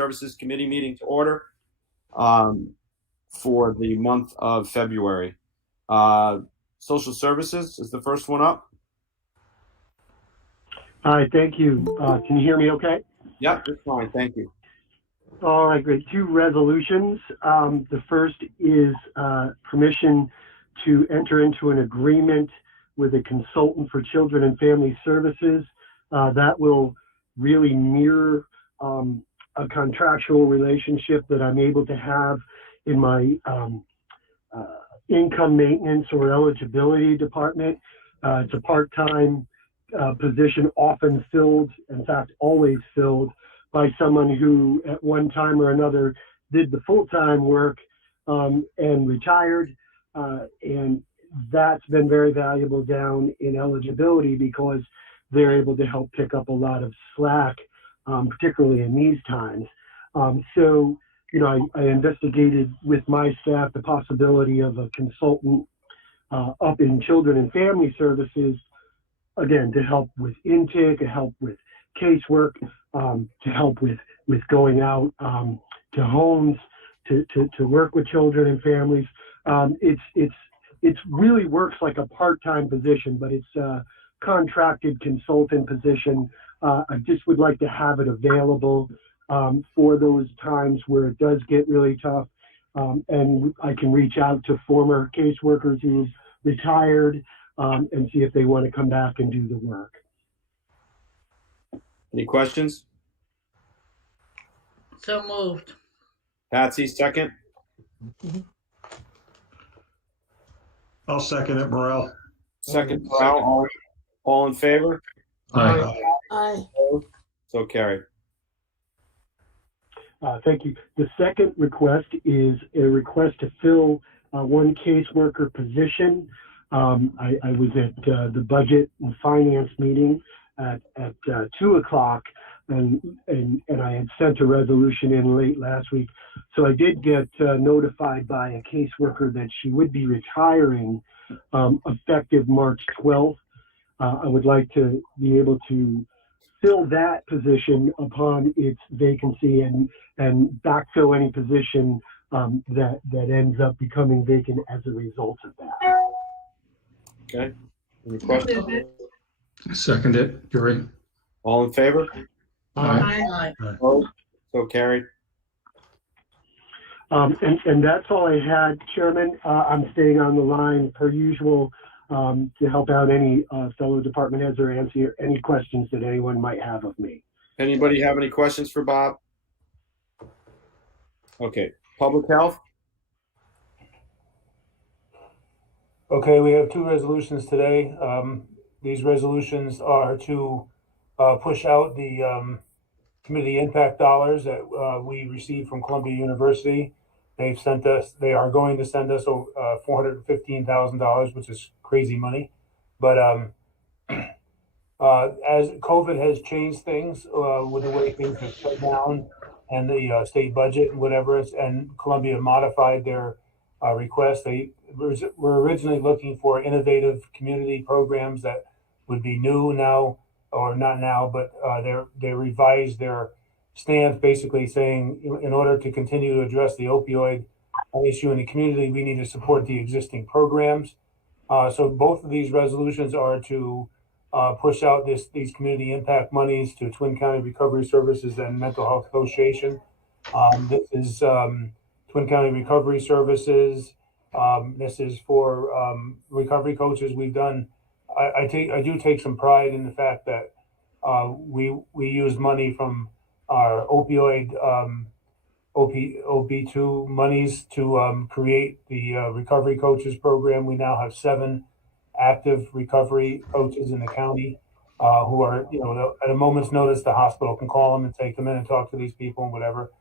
Services Committee meeting to order for the month of February. Social Services is the first one up. Hi, thank you. Can you hear me okay? Yeah, that's fine. Thank you. All right, great. Two resolutions. The first is permission to enter into an agreement with a consultant for children and family services. That will really mirror a contractual relationship that I'm able to have in my income maintenance or eligibility department. It's a part-time position, often filled, in fact, always filled by someone who at one time or another did the full-time work and retired. And that's been very valuable down in eligibility because they're able to help pick up a lot of slack, particularly in these times. So, you know, I investigated with my staff the possibility of a consultant up in children and family services, again, to help with intake, to help with casework, to help with going out to homes, to work with children and families. It really works like a part-time position, but it's a contracted consultant position. I just would like to have it available for those times where it does get really tough. And I can reach out to former caseworkers who've retired and see if they want to come back and do the work. Any questions? So moved. Patsy, second. I'll second it, Morel. Second, Morel. All in favor? Aye. Aye. So carried. Thank you. The second request is a request to fill one caseworker position. I was at the budget and finance meeting at 2 o'clock, and I had sent a resolution in late last week. So I did get notified by a caseworker that she would be retiring effective March 12th. I would like to be able to fill that position upon its vacancy and backfill any position that ends up becoming vacant as a result of that. Okay. Any questions? Second it, Gary. All in favor? Aye. Opposed? So carried. And that's all I had, Chairman. I'm staying on the line per usual to help out any fellow department heads or answer any questions that anyone might have of me. Anybody have any questions for Bob? Okay. Public health? Okay, we have two resolutions today. These resolutions are to push out the community impact dollars that we received from Columbia University. They are going to send us $415,000, which is crazy money. But as COVID has changed things with the way things have shut down and the state budget and whatever, and Columbia modified their request, they were originally looking for innovative community programs that would be new now, or not now, but they revised their stance, basically saying in order to continue to address the opioid issue in the community, we need to support the existing programs. So both of these resolutions are to push out these community impact monies to Twin County Recovery Services and Mental Health Association. This is Twin County Recovery Services. This is for recovery coaches. We've done. I do take some pride in the fact that we use money from our opioid OB2 monies to create the recovery coaches program. We now have 7 active recovery coaches in the county who are, at a moment's notice, the hospital can call them and take them in and talk to these people and whatever.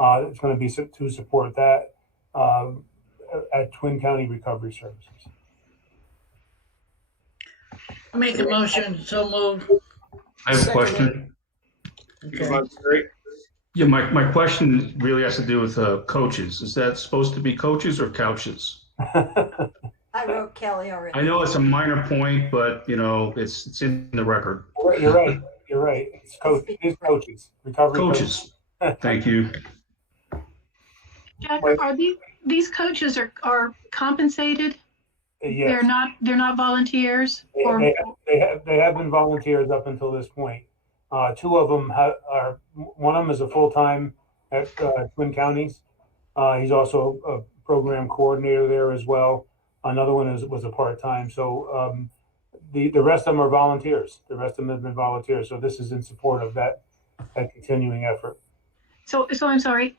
It's going to be to support that at Twin County Recovery Services. Make a motion. So moved. I have a question. Okay. Yeah, my question really has to do with coaches. Is that supposed to be coaches or couches? I wrote Kelly already. I know it's a minor point, but it's in the record. You're right. It's coaches. Recovery Coaches. Thank you. Jack, are these coaches are compensated? Yes. They're not volunteers? Or They have been volunteers up until this point. Two of them are, one of them is a full-time at Twin Counties. He's also a program coordinator there as well. Another one was a part-time. So the rest of them are volunteers. The rest of them have been volunteers. So this is in support of that continuing effort. so I'm sorry.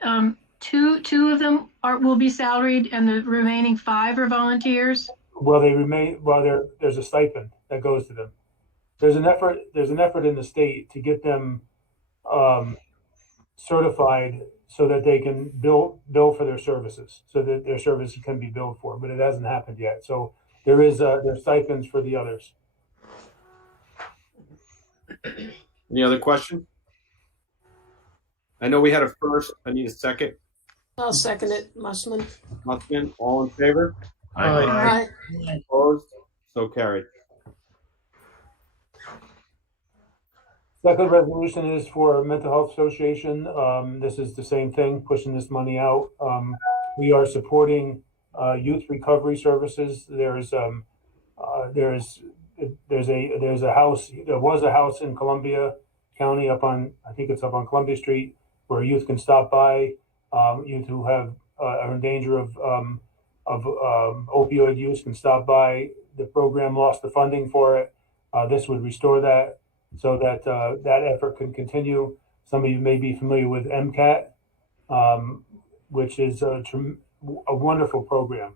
Two of them will be salaried, and the remaining 5 are volunteers. Well, they remain. Well, there's a stipend that goes to them. There's an effort in the state to get them certified so that they can bill for their services, so that their services can be billed for. But it hasn't happened yet. So there's stipends for the others. Any other question? I know we had a first. I need a second. I'll second it, Musselman. Musman, all in favor? Aye. Opposed? So carried. Second resolution is for Mental Health Association. This is the same thing, pushing this money out. We are supporting youth recovery services. There was a house. There was a house in Columbia County I think it's up on Columbia Street, where youth can stop by. Youth who are in danger of opioid use can stop by. The program lost the funding for it. This would restore that, so that that effort can continue. Some of you may be familiar with MCAT, which is a wonderful program.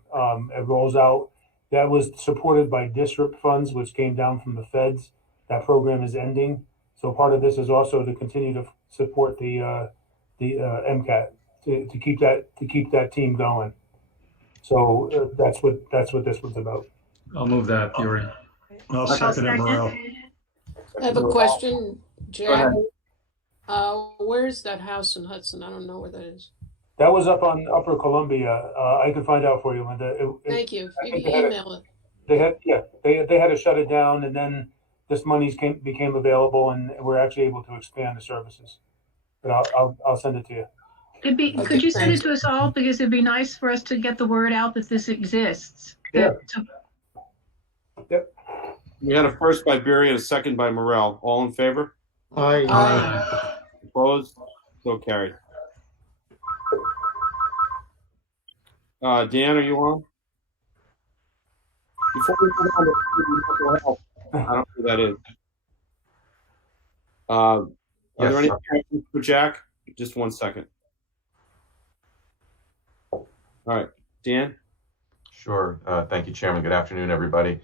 It rolls out. That was supported by district funds, which came down from the feds. That program is ending. So part of this is also to continue to support the MCAT to keep that team going. So that's what this was about. I'll move that, Yuri. I'll second it, Morel. I have a question, Go ahead. Jack. Where's that house in Hudson? I don't know where that is. That was up on Upper Columbia. I can find out for you, Linda. Thank you. I You think can email it. they had to shut it down, and then this money became available, and we're actually able to expand the services. But I'll send it to you. Could you send it to us all, because it'd be nice for us to get the word out that this exists. Yeah. We had a first by Beery and a second by Morel. All in favor? Aye. Opposed? So carried. Dan, are you on? Before we move on to mental health, I don't know who that is. Are there any questions for Jack? Just 1 second. All right, Dan? Sure. Thank you, Chairman. Good afternoon, everybody.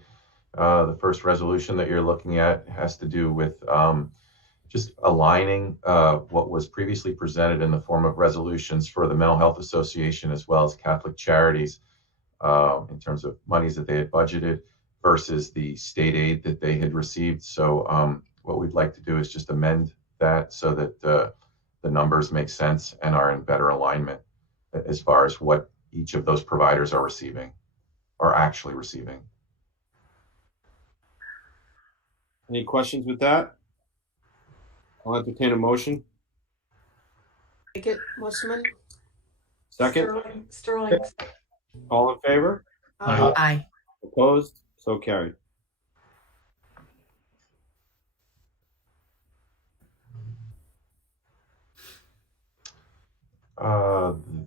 The first resolution that you're looking at has to do with just aligning what was previously presented in the form of resolutions for the Mental Health Association as well as Catholic Charities in terms of monies that they had budgeted versus the state aid that they had received. So what we'd like to do is just amend that so that the numbers make sense and are in better alignment as far as what each of those providers are actually receiving. Any questions with that? I'll entertain a motion. Take it, Musselman. Second? Sterling. All in favor? Aye. Opposed? So carried.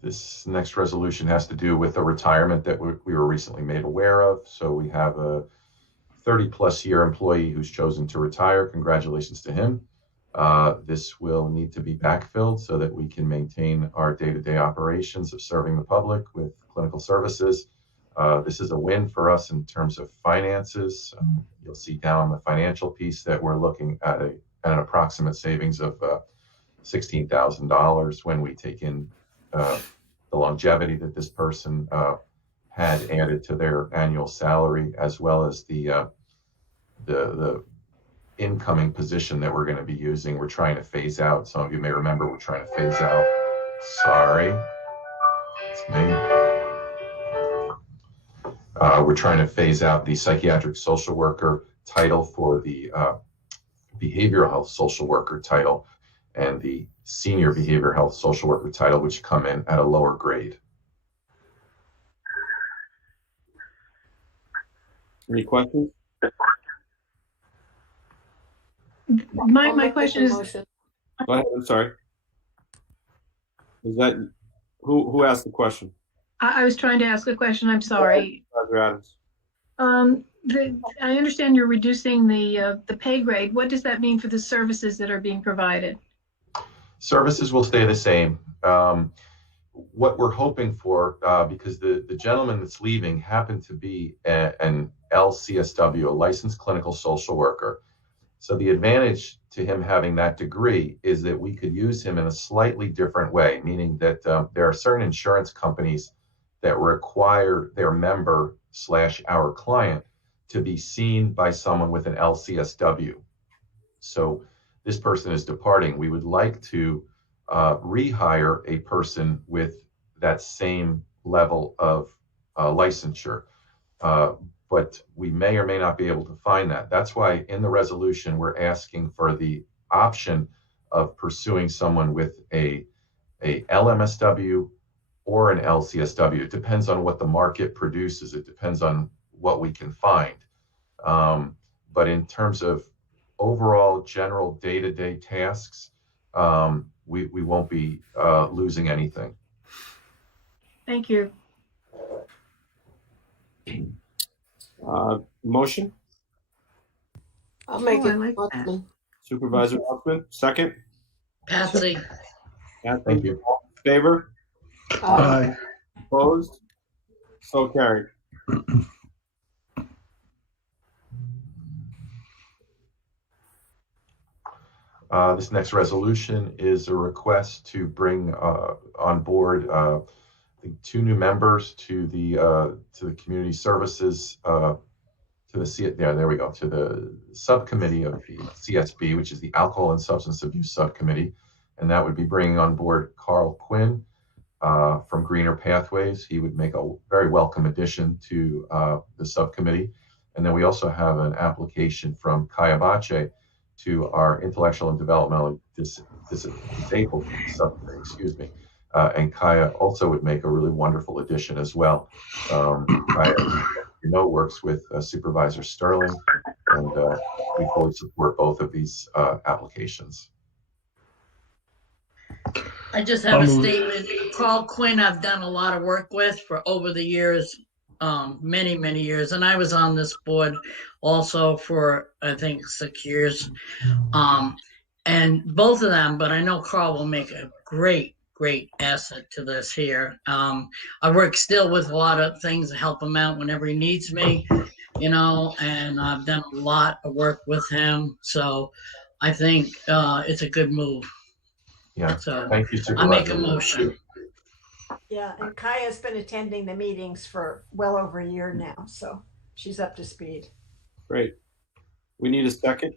This next resolution has to do with a retirement that we were recently made aware of. So we have a 30-plus year employee who's chosen to retire. Congratulations to him. This will need to be backfilled so that we can maintain our day-to-day operations of serving the public with clinical services. This is a win for us in terms of finances. You'll see down on the financial piece that we're looking at an approximate savings of $16,000 when we take in the longevity that this person had added to their annual salary, as well as the incoming position that we're going to be using. We're trying to phase out. Some of you may remember we're trying to phase out. Sorry, it's me. We're trying to phase out the psychiatric social worker title for the behavioral health social worker title. and the senior behavioral health social worker title, which come in at a lower grade. Any questions? My question is, Go ahead. I'm sorry. Is that who asked the question? I was trying to ask a question. I'm sorry. Dr. Adams. I understand you're reducing the pay grade. What does that mean for the services that are being provided? Services will stay the same. What we're hoping for, because the gentleman that's leaving happened to be an LCSW, a licensed clinical social worker. So the advantage to him having that degree is that we could use him in a slightly different way, meaning that there are certain insurance companies that require their member / our client to be seen by someone with an LCSW. So this person is departing. We would like to rehire a person with that same level of licensure. But we may or may not be able to find that. That's why in the resolution, we're asking for the option of pursuing someone with a LMSW or an LCSW. It depends on what the market produces. It depends on what we can find. But in terms of overall general day-to-day tasks, we won't be losing anything. Thank you. Motion? I'll make Oh, it. I like that. Hoffman. Supervisor Huffman, second. Patsy. Kathy, Thank you. all in favor? Aye. Opposed? So carried. This next resolution is a request to bring on board I think 2 new members to the community services to the subcommittee of the CSB, which is the Alcohol and Substance Abuse Subcommittee, and that would be bringing on board Carl Quinn from Greener Pathways. He would make a very welcome addition to the subcommittee, and then we also have an application from Kaya Bache to our intellectual and developmental disabled subcommittee, excuse me. And Kaya also would make a really wonderful addition as well. Kaya, works with Supervisor Sterling, and we fully support both of these applications. I just have a statement. Carl Quinn, I've done a lot of work with for over the years, many, many years. And I was on this board also for, I think, 6 years. And both of them, but I know Carl will make a great asset to this here. I work still with a lot of things to help him out whenever he needs me, and I've done a lot of work with him. So I think it's a good move. Yeah, so thank you, Supervisor. I make a motion. Yeah, and Kaya's been attending the meetings for well over a year now, so she's up to speed. Great. We need a second.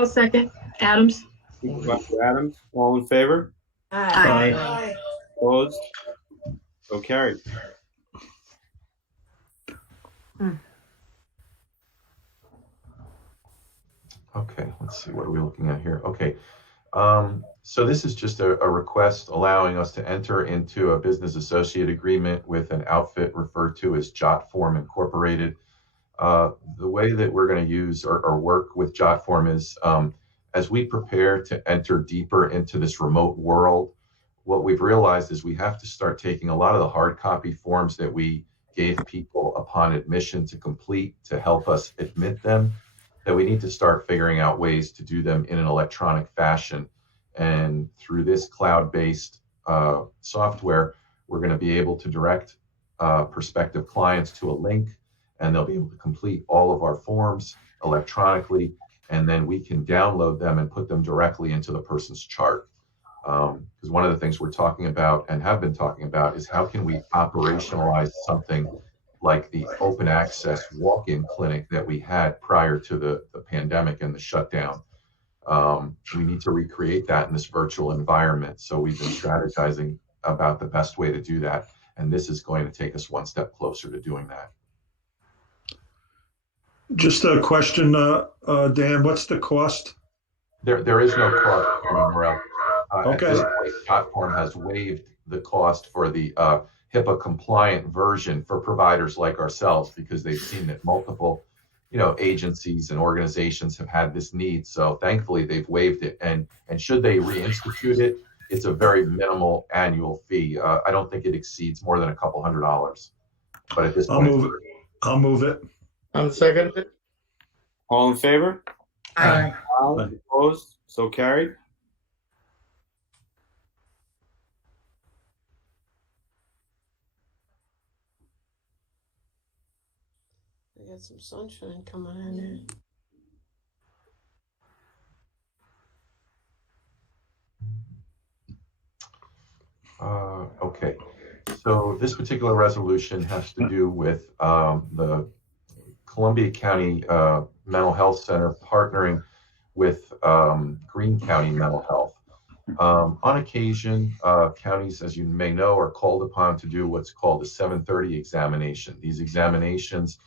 I'll second. Adams. Supervisor Adams, all in favor? Aye. Opposed? So carried. Okay, let's see, what are we looking at here? Okay, so this is just a request allowing us to enter into a business associate agreement with an outfit referred to as Jotform Incorporated. The way that we're going to use or work with Jotform is as we prepare to enter deeper into this remote world, what we've realized is we have to start taking a lot of the hard copy forms that we gave people upon admission to complete to help us admit them, that we need to start figuring out ways to do them in an electronic fashion. And through this cloud-based software, we're going to be able to direct prospective clients to a link, and they'll be able to complete all of our forms electronically, and then we can download them and put them directly into the person's chart. Because one of the things we're talking about and have been talking about is how can we operationalize something like the open access walk-in clinic that we had prior to the pandemic and the shutdown. We need to recreate that in this virtual environment. So we've been strategizing about the best way to do that. And this is going to take us one step closer to doing that. Just a question, Dan, what's the cost? There is no cost, Morel. At this Okay. point, the platform has waived the cost for the HIPAA compliant version for providers like ourselves because they've seen that multiple, agencies and organizations have had this need. So thankfully, they've waived it. And should they reinstitute it, it's a very minimal annual fee. I don't think it exceeds more than a couple $100. But at this I'll point, move it. I'll move it. I'm second it. All in favor? Aye. Aye. Opposed? So carried. We got some sunshine coming in here. Okay. So this particular resolution has to do with the Columbia County Mental Health Center partnering with Greene County Mental Health. On occasion, counties, as you may know, are called upon to do what's called a 730 examination. These examinations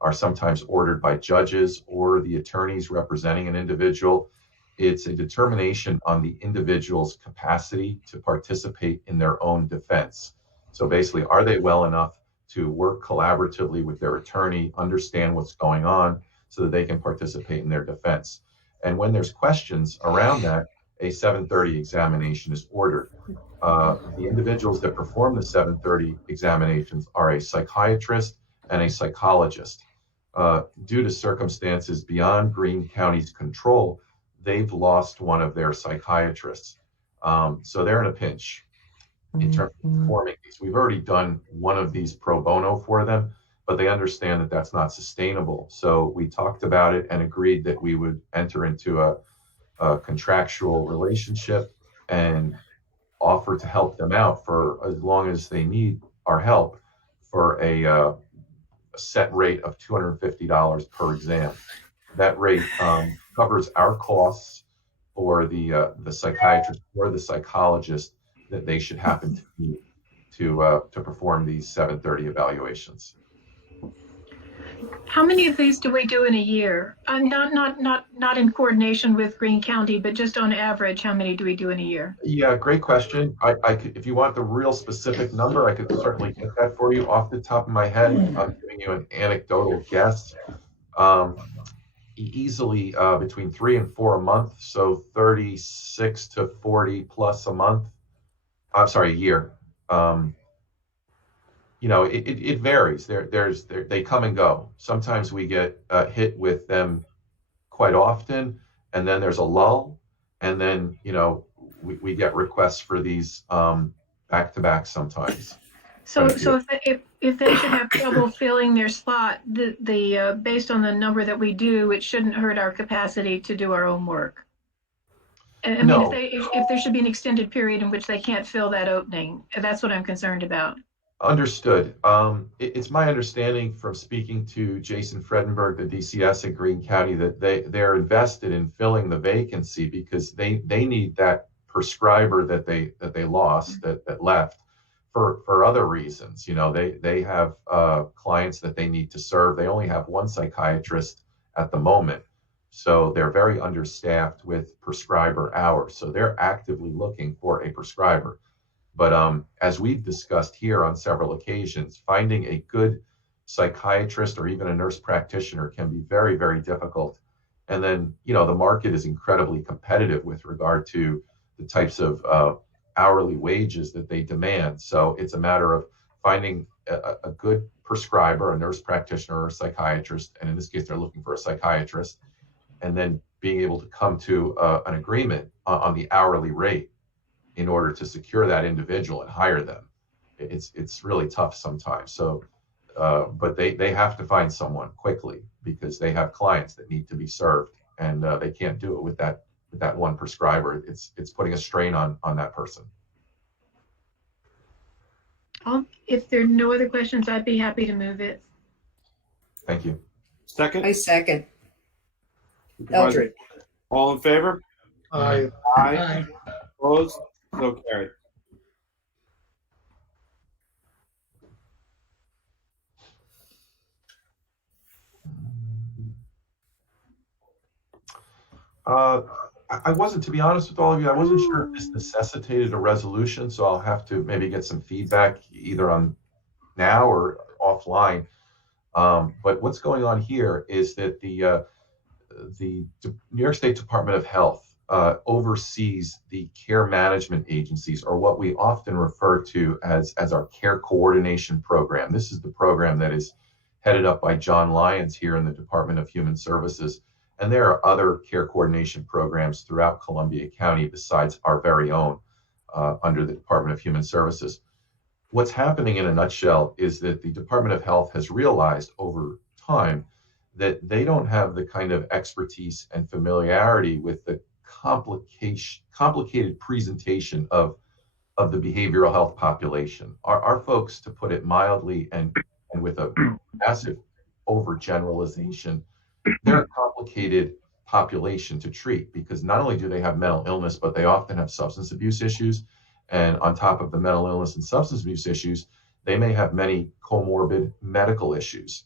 are sometimes ordered by judges or the attorneys representing an individual. It's a determination on the individual's capacity to participate in their own defense. So basically, are they well enough to work collaboratively with their attorney, understand what's going on so that they can participate in their defense? And when there's questions around that, a 730 examination is ordered. The individuals that perform the 730 examinations are a psychiatrist and a psychologist. Due to circumstances beyond Greene County's control, they've lost one of their psychiatrists. So they're in a pinch in terms of performing these. We've already done one of these pro bono for them, but they understand that that's not sustainable. So we talked about it and agreed that we would enter into a contractual relationship and offer to help them out for as long as they need our help for a set rate of $250 per exam. That rate covers our costs for the psychiatrist or the psychologist that they should happen to need to perform these 730 evaluations. How many of these do we do in a year? Not in coordination with Greene County, but just on average, how many do we do in a year? Yeah, great question. I could, if you want the real specific number, I could certainly get that for you off the top of my head. I'm giving you an anecdotal guess. Easily between 3 and 4 a month, so 36 to 40 plus a month. I'm sorry, a year. It varies. They come and go. Sometimes we get hit with them quite often, and then there's a lull, and then we get requests for these back to back sometimes. So if they should have trouble filling their slot, the based on the number that we do, it shouldn't hurt our capacity to do our own work. I No. mean, if there should be an extended period in which they can't fill that opening, that's what I'm concerned about. Understood. It's my understanding from speaking to Jason Fredenberg, the DCS at Greene County, that they're invested in filling the vacancy because they need that prescriber that they lost, that left for other reasons. They have clients that they need to serve. They only have one psychiatrist at the moment. So they're very understaffed with prescriber hours. So they're actively looking for a prescriber. But as we've discussed here on several occasions, finding a good psychiatrist or even a nurse practitioner can be very, very difficult. And then, the market is incredibly competitive with regard to the types of hourly wages that they demand. So it's a matter of finding a good prescriber, a nurse practitioner or a psychiatrist, and in this case, they're looking for a psychiatrist, and then being able to come to an agreement on the hourly rate in order to secure that individual and hire them. It's really tough sometimes. So, but they have to find someone quickly because they have clients that need to be served, and they can't do it with that one prescriber. It's putting a strain on that person. If there are no other questions, I'd be happy to move it. Thank you. Second? I second. Eldred. All in favor? Aye. Aye. Opposed? So carried. I wasn't, to be honest with all of you, I wasn't sure if this necessitated a resolution, so I'll have to maybe get some feedback either on now or offline. But what's going on here is that the New York State Department of Health oversees the care management agencies, or what we often refer to as our care coordination program. This is the program that is headed up by John Lyons here in the Department of Human Services. And there are other care coordination programs throughout Columbia County besides our very own under the Department of Human Services. What's happening in a nutshell is that the Department of Health has realized over time that they don't have the kind of expertise and familiarity with the complicated presentation of the behavioral health population. Our folks, to put it mildly and with a massive overgeneralization, they're a complicated population to treat because not only do they have mental illness, but they often have substance abuse issues. And on top of the mental illness and substance abuse issues, they may have many comorbid medical issues.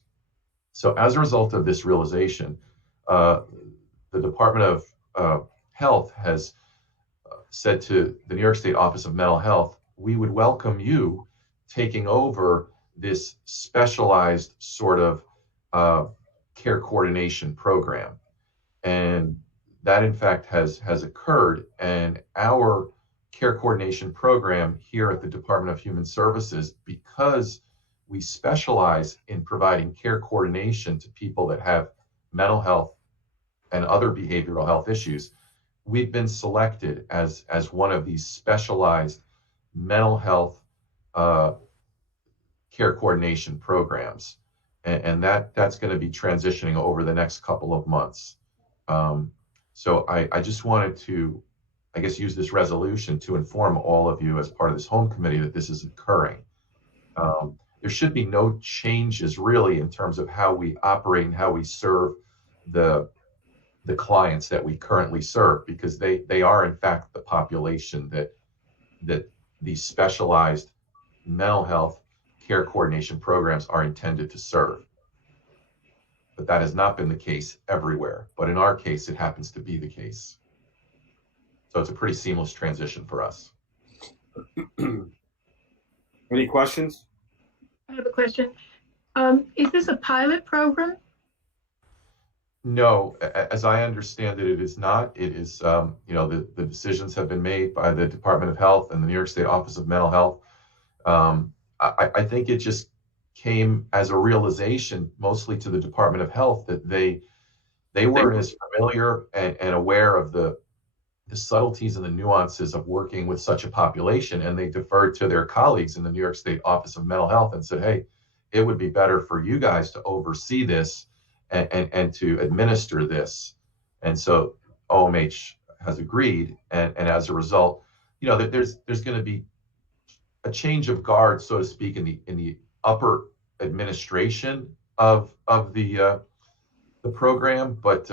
So as a result of this realization, the Department of Health has said to the New York State Office of Mental Health, we would welcome you taking over this specialized sort of care coordination program. And that in fact has occurred, and our care coordination program here at the Department of Human Services, because we specialize in providing care coordination to people that have mental health and other behavioral health issues, we've been selected as one of these specialized mental health care coordination programs. And that's going to be transitioning over the next couple of months. So I just wanted to, I guess, use this resolution to inform all of you as part of this home committee that this is occurring. There should be no changes really in terms of how we operate and how we serve the clients that we currently serve, because they are in fact the population that these specialized mental health care coordination programs are intended to serve. But that has not been the case everywhere. But in our case, it happens to be the case. So it's a pretty seamless transition for us. Any questions? I have a question. Is this a pilot program? No, as I understand it, it is not. It is, the decisions have been made by the Department of Health and the New York State Office of Mental Health. I think it just came as a realization, mostly to the Department of Health, that they weren't as familiar and aware of the subtleties and the nuances of working with such a population, and they deferred to their colleagues in the New York State Office of Mental Health and said, hey, it would be better for you guys to oversee this and to administer this. And so OMH has agreed, and as a result, there's going to be a change of guard, so to speak, in the upper administration of the program, but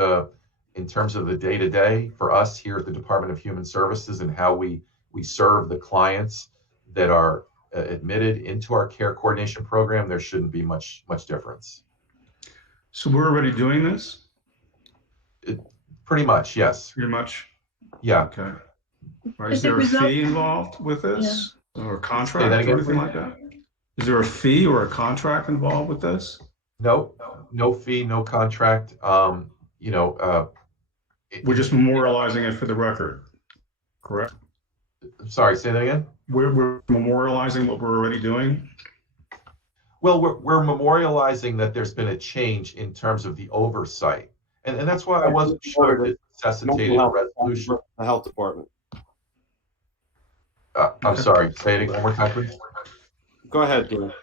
in terms of the day-to-day for us here at the Department of Human Services and how we serve the clients that are admitted into our care coordination program, there shouldn't be much difference. So we're already doing this? Pretty much, yes. Pretty much? Yeah. Okay. Is there a fee involved with this? Yeah. Or a contract or anything like that? Is there a fee or a contract involved with this? No fee, no contract. We're just memorializing it for the record, correct? Sorry, say that again? We're memorializing what we're already doing? Well, we're memorializing that there's been a change in terms of the oversight. And that's why I wasn't sure that it necessitated a resolution. The health department. I'm sorry, say it one more time, please. Go ahead, Dan.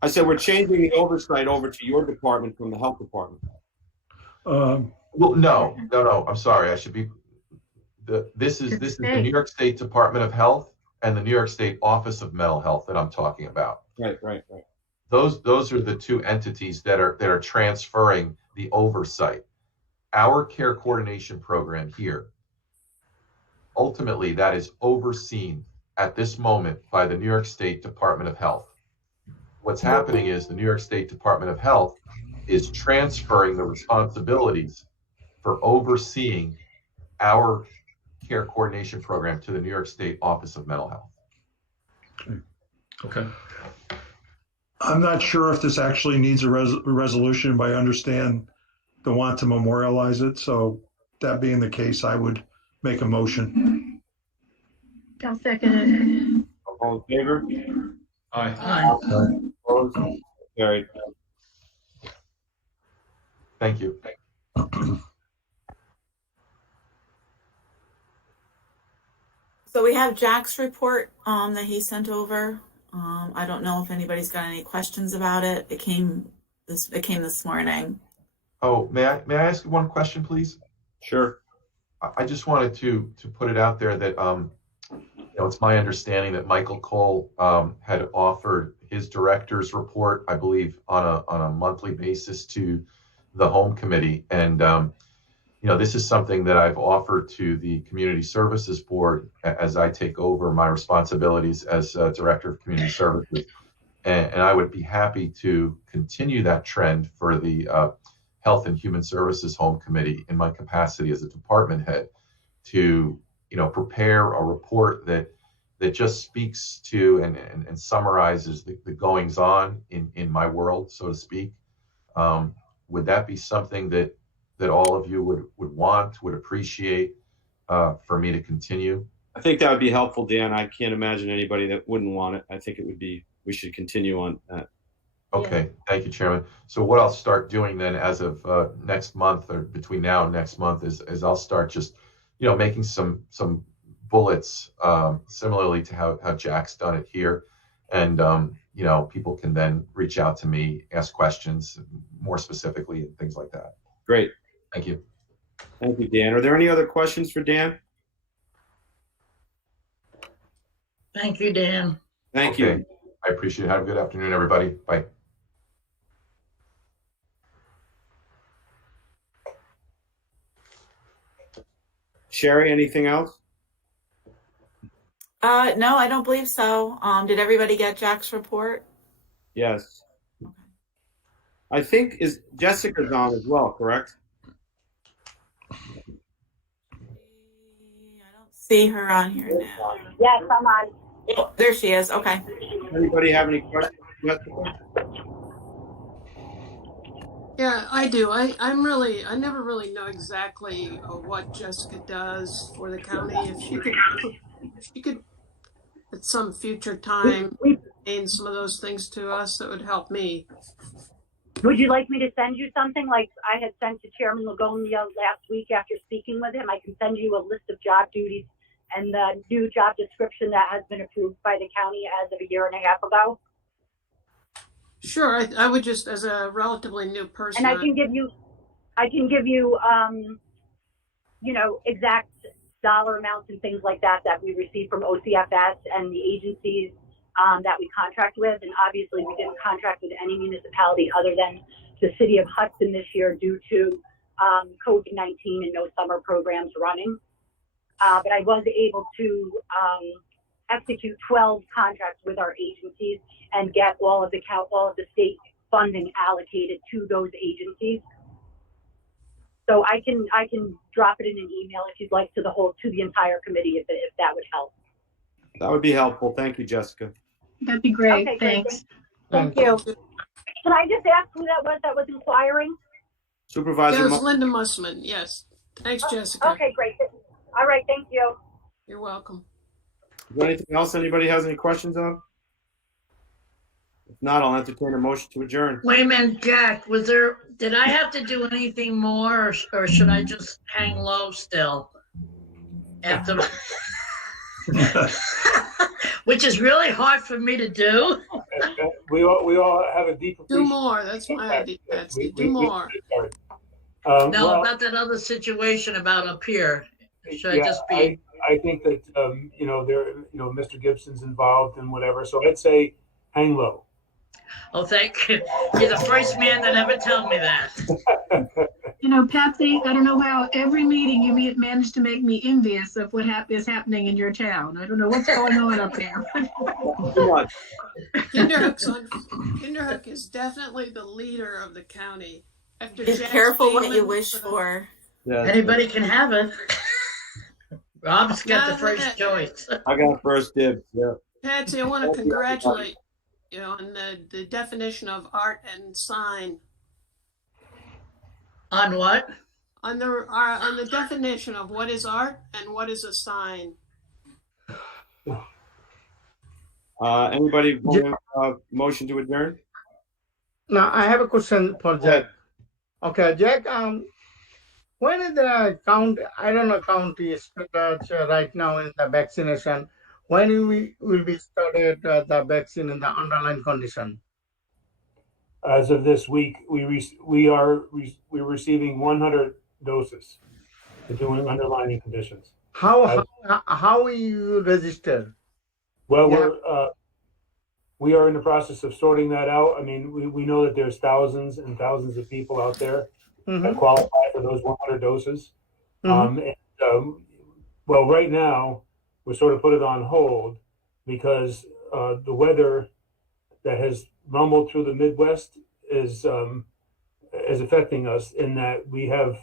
I said we're changing the oversight over to your department from the health department. Well, no. I'm sorry. I should be. This is the New York State Department of Health and the New York State Office of Mental Health that I'm talking about. Right. Those are the two entities that are transferring the oversight. Our care coordination program here, ultimately, that is overseen at this moment by the New York State Department of Health. What's happening is the New York State Department of Health is transferring the responsibilities for overseeing our care coordination program to the New York State Office of Mental Health. Okay. I'm not sure if this actually needs a resolution, but I understand the want to memorialize it. So that being the case, I would make a motion. I'll second it. All in favor? Aye. Aye. Opposed? Carried. Thank you. So we have Jack's report that he sent over. I don't know if anybody's got any questions about it. It came this morning. Oh, may I ask one question, please? Sure. I just wanted to put it out there that it's my understanding that Michael Cole had offered his director's report, I believe, on a monthly basis to the Home Committee, and this is something that I've offered to the Community Services Board as I take over my responsibilities as Director of Community Services, and I would be happy to continue that trend for the Health and Human Services Home Committee in my capacity as a department head to prepare a report that just speaks to and summarizes the goings on in my world, so to speak. Would that be something that all of you would appreciate for me to continue? I think that would be helpful, Dan. I can't imagine anybody that wouldn't want it. I think we should continue on that. Okay, thank you, Chairman. So what I'll start doing then as of next month, or between now and next month, is I'll start just, making some bullets similarly to how Jack's done it here. And, people can then reach out to me, ask questions more specifically and things like that. Great. Thank you. Thank you, Dan. Are there any other questions for Dan? Thank you, Dan. Thank Okay. you. I appreciate it. Have a good afternoon, everybody. Bye. Sherry, anything else? No, I don't believe so. Did everybody get Jack's report? Yes. I think Jessica's on as well, correct? I don't see her on here now. Yes, I'm on. Oh, there she is. Okay. Anybody have any questions, Jessica? Yeah, I do. I never really know exactly what Jessica does for the county. If she could at some future time explain some of those things to us, that would help me. Would you like me to send you something like I had sent to Chairman Lagonia last week after speaking with him? I can send you a list of job duties and the new job description that has been approved by the county as of a year and a half ago. Sure, I would just, as a relatively new person. And I can give you, exact dollar amounts and things like that we receive from OCFS and the agencies that we contract with. And obviously we didn't contract with any municipality other than the city of Hudson this year due to COVID-19 and no summer programs running. But I was able to execute 12 contracts with our agencies and get all of the state funding allocated to those agencies. So I can drop it in an email if you'd like to the entire committee if that would help. That would be helpful. Thank you, Jessica. That'd be great. Okay, Thanks. Thank you. Can I just ask who that was inquiring? Supervisor. That was Linda Mussman. Yes. Thanks, Jessica. Okay, great. All right, thank you. You're welcome. Is there anything else anybody has any questions on? If not, I'll entertain a motion to adjourn. Wait a minute, Jack, did I have to do anything more or should I just hang low still? After which is really hard for me to do. We all have a deep Do appreciation. more. That's my idea. Do more. No, about that other situation about up here. Should I just be? I think that Mr. Gibson's involved and whatever. So I'd say hang low. Oh, thank you. You're the first man that ever told me that. Patsy, I don't know how every meeting you manage to make me envious of what is happening in your town. I don't know what's going on up there. Kinderhook is definitely the leader of the county. After Be Jack careful what Damon, you wish for. Yeah, Anybody can have it. Rob's got the first choice. I got first dibs. Yeah. Patsy, I want to congratulate you on the definition of art and sign. On what? On the definition of what is art and what is a sign. Anybody want a motion to adjourn? Now, I have a question for Jack. Okay, Jack, when is the county standards right now in the vaccination? When we will be started the vaccine in the underlying condition? As of this week, we're receiving 100 doses to doing underlying conditions. How you register? Well, we are in the process of sorting that out. I mean, we know that there's thousands and thousands of people out there that qualify for those 100 doses. Well, right now, we sort of put it on hold because the weather that has rumbled through the Midwest is affecting us in that we have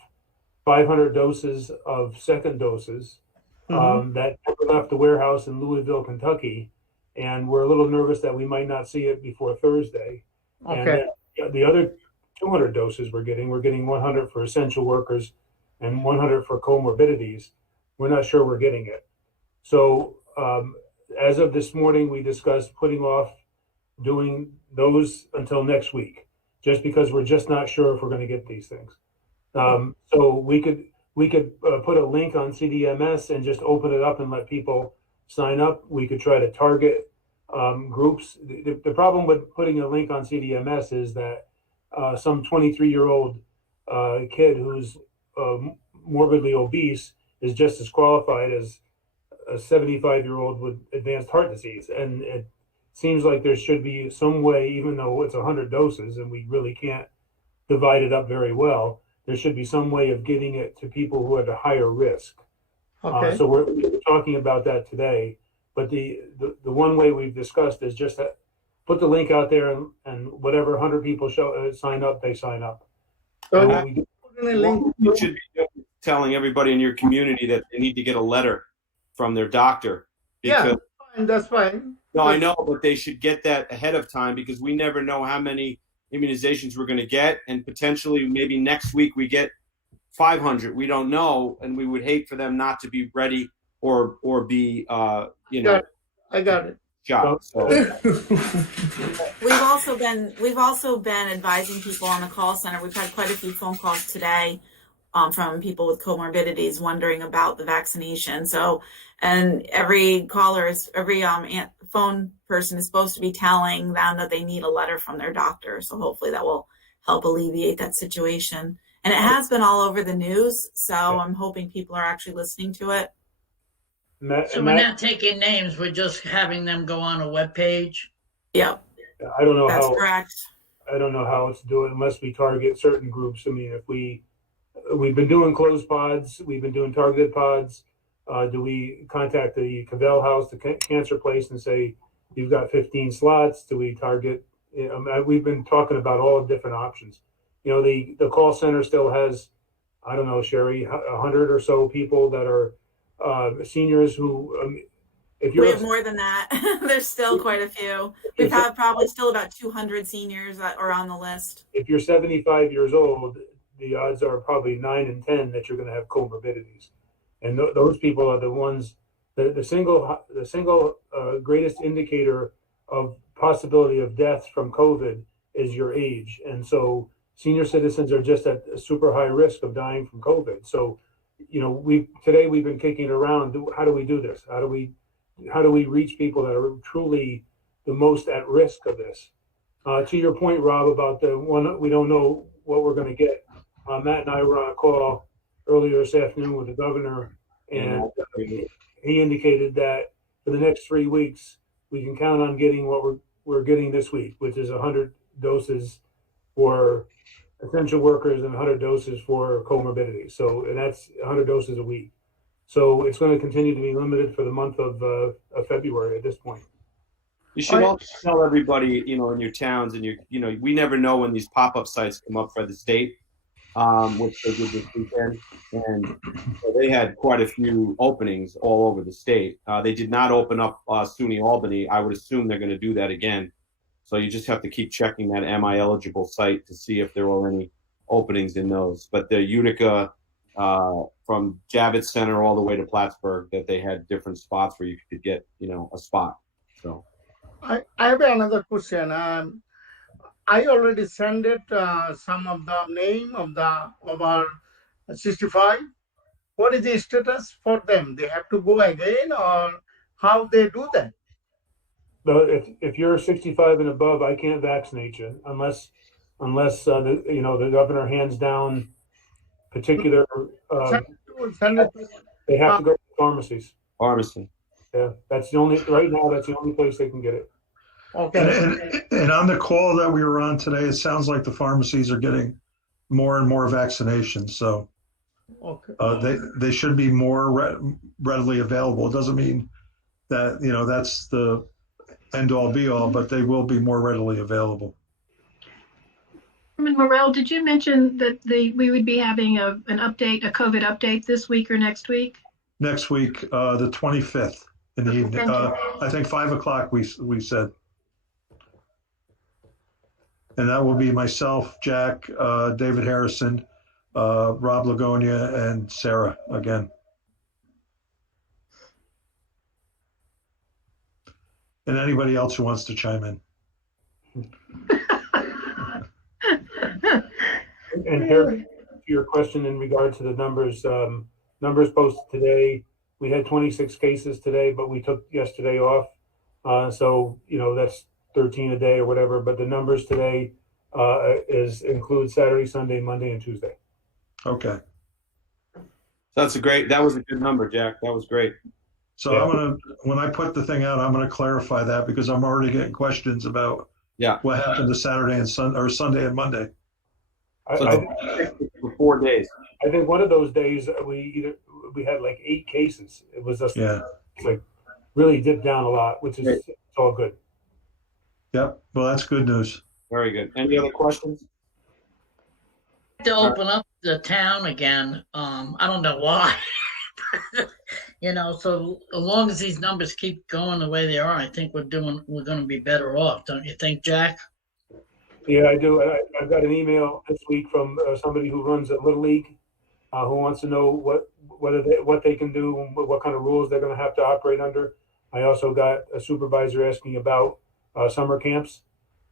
500 doses of second doses that never left the warehouse in Louisville, Kentucky. And we're a little nervous that we might not see it before Thursday. Okay. And the other 200 doses we're getting 100 for essential workers and 100 for comorbidities. We're not sure we're getting it. So as of this morning, we discussed putting off doing those until next week, just because we're just not sure if we're going to get these things. So we could put a link on CDMS and just open it up and let people sign up. We could try to target groups. The problem with putting a link on CDMS is that some 23-year-old kid who's morbidly obese is just as qualified as a 75-year-old with advanced heart disease. And it seems like there should be some way, even though it's 100 doses and we really can't divide it up very well, there should be some way of getting it to people who are at a higher risk. Okay. So we're talking about that today. But the one way we've discussed is just that put the link out there and whatever 100 people sign up, they sign up. So You should be telling everybody in your community that they need to get a letter from their doctor. Yeah, that's fine. No, I know, but they should get that ahead of time because we never know how many immunizations we're going to get, and potentially maybe next week we get 500. We don't know, and we would hate for them not to be ready or be I got it. Shot. So. We've also been advising people on the call center. We've had quite a few phone calls today from people with comorbidities wondering about the vaccination. So, and every phone person is supposed to be telling them that they need a letter from their doctor. So hopefully that will help alleviate that situation. And it has been all over the news. So I'm hoping people are actually listening to it. So we're not taking names, we're just having them go on a webpage? Yep. I don't know That's how. correct. I don't know how it's doing unless we target certain groups. I mean, if we've been doing closed pods, we've been doing targeted pods. Do we contact the Cavell House, the cancer place, and say you've got 15 slots? Do we target? We've been talking about all different options. You know, the call center still has, I don't know, Sherry, 100 or so people that are seniors who. We have more than that. There's still quite a few. We've had probably still about 200 seniors that are on the list. If you're 75 years old, the odds are probably 9 in 10 that you're going to have comorbidities, and those people are the ones. The single greatest indicator of possibility of death from COVID is your age, and so senior citizens are just at a super high risk of dying from COVID. So, you know, today we've been kicking it around. How do we do this? How do we reach people that are truly the most at risk of this? To your point, Rob, about the one, we don't know what we're going to get. Matt and I were on a call earlier this afternoon with the governor, and he indicated that for the next 3 weeks, we can count on getting what we're getting this week, which is 100 doses for essential workers and 100 doses for comorbidities. So, and that's 100 doses a week. So it's going to continue to be limited for the month of February at this point. You should also tell everybody, you know, in your towns and we never know when these pop-up sites come up for the state. which they did this weekend, and they had quite a few openings all over the state. They did not open up SUNY Albany. I would assume they're going to do that again. So you just have to keep checking that Am I Eligible site to see if there were any openings in those. But the Utica, from Javits Center all the way to Plattsburgh, that they had different spots where you could get, a spot. So I have another question. I already sent it some of the name of our 65. What is the status for them? They have to go again, or how they do that? If you're 65 and above, I can't vaccinate you unless the governor hands down particular. They have to go to pharmacies. Pharmacy. Yeah, that's the only place they can get it. Okay. And on the call that we were on today, it sounds like the pharmacies are getting more and more vaccinations. So they should be more readily available. It doesn't mean that, that's the end all be all, but they will be more readily available. Chairman Morrell, did you mention that we would be having a COVID update this week or next week? Next week, the 25th in the evening. I think 5:00 we said. And that will be myself, Jack, David Harrison, Rob Lagonia, and Sarah again. And anybody else who wants to chime in. And here, to your question in regard to the numbers, numbers posted today, we had 26 cases today, but we took yesterday off. So, that's 13 a day or whatever, but the numbers today include Saturday, Sunday, Monday, and Tuesday. Okay. That was a good number, Jack. That was great. So yeah. When I put the thing out, I'm going to clarify that because I'm already getting questions about what happened to Saturday and Sunday and Monday. For 4 days. I think one of those days we had like 8 cases. It was just like really dipped down a lot, which is it's all good. Yep. Well, that's good news. Very good. Any other questions? To open up the town again. I don't know why. So as long as these numbers keep going the way they are, I think we're going to be better off. Don't you think, Jack? Yeah, I do. I've got an email this week from somebody who runs a Little League who wants to know what they can do and what kind of rules they're going to have to operate under. I also got a supervisor asking about summer camps.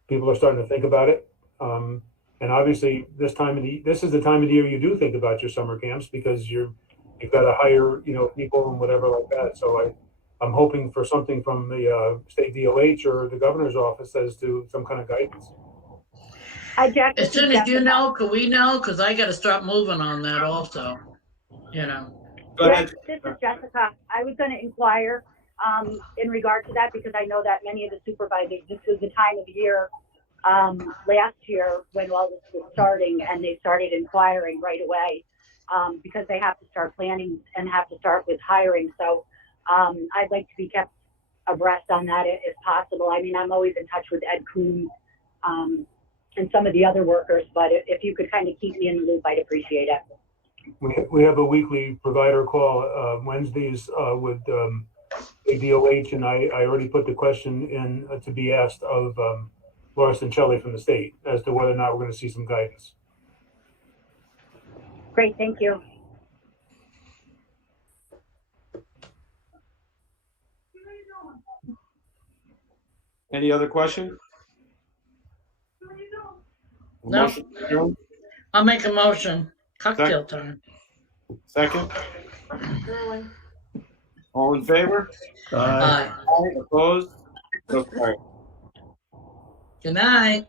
People are starting to think about it. And obviously this is the time of the year you do think about your summer camps because you've got to hire, people and whatever like that. So I'm hoping for something from the state DOH or the governor's office as to some kind of guidance. Hi, Jack. As soon as you know, could we know? Because I got to start moving on that also, Go ahead. This is Jessica. I was going to inquire in regard to that because I know that many of the supervisors, this was the time of year last year when all this was starting, and they started inquiring right away because they have to start planning and have to start with hiring. So I'd like to be kept abreast on that if possible. I mean, I'm always in touch with Ed Kuhn and some of the other workers, but if you could kind of keep me in the loop, I'd appreciate it. We have a weekly provider call Wednesdays with DOH, and I already put the question in to be asked of Laura Cincelli from the state as to whether or not we're going to see some guidance. Great, thank you. Any other questions? No. I'll make a motion. Cocktail time. Second. All in favor? Aye. Opposed? So carried. Good night.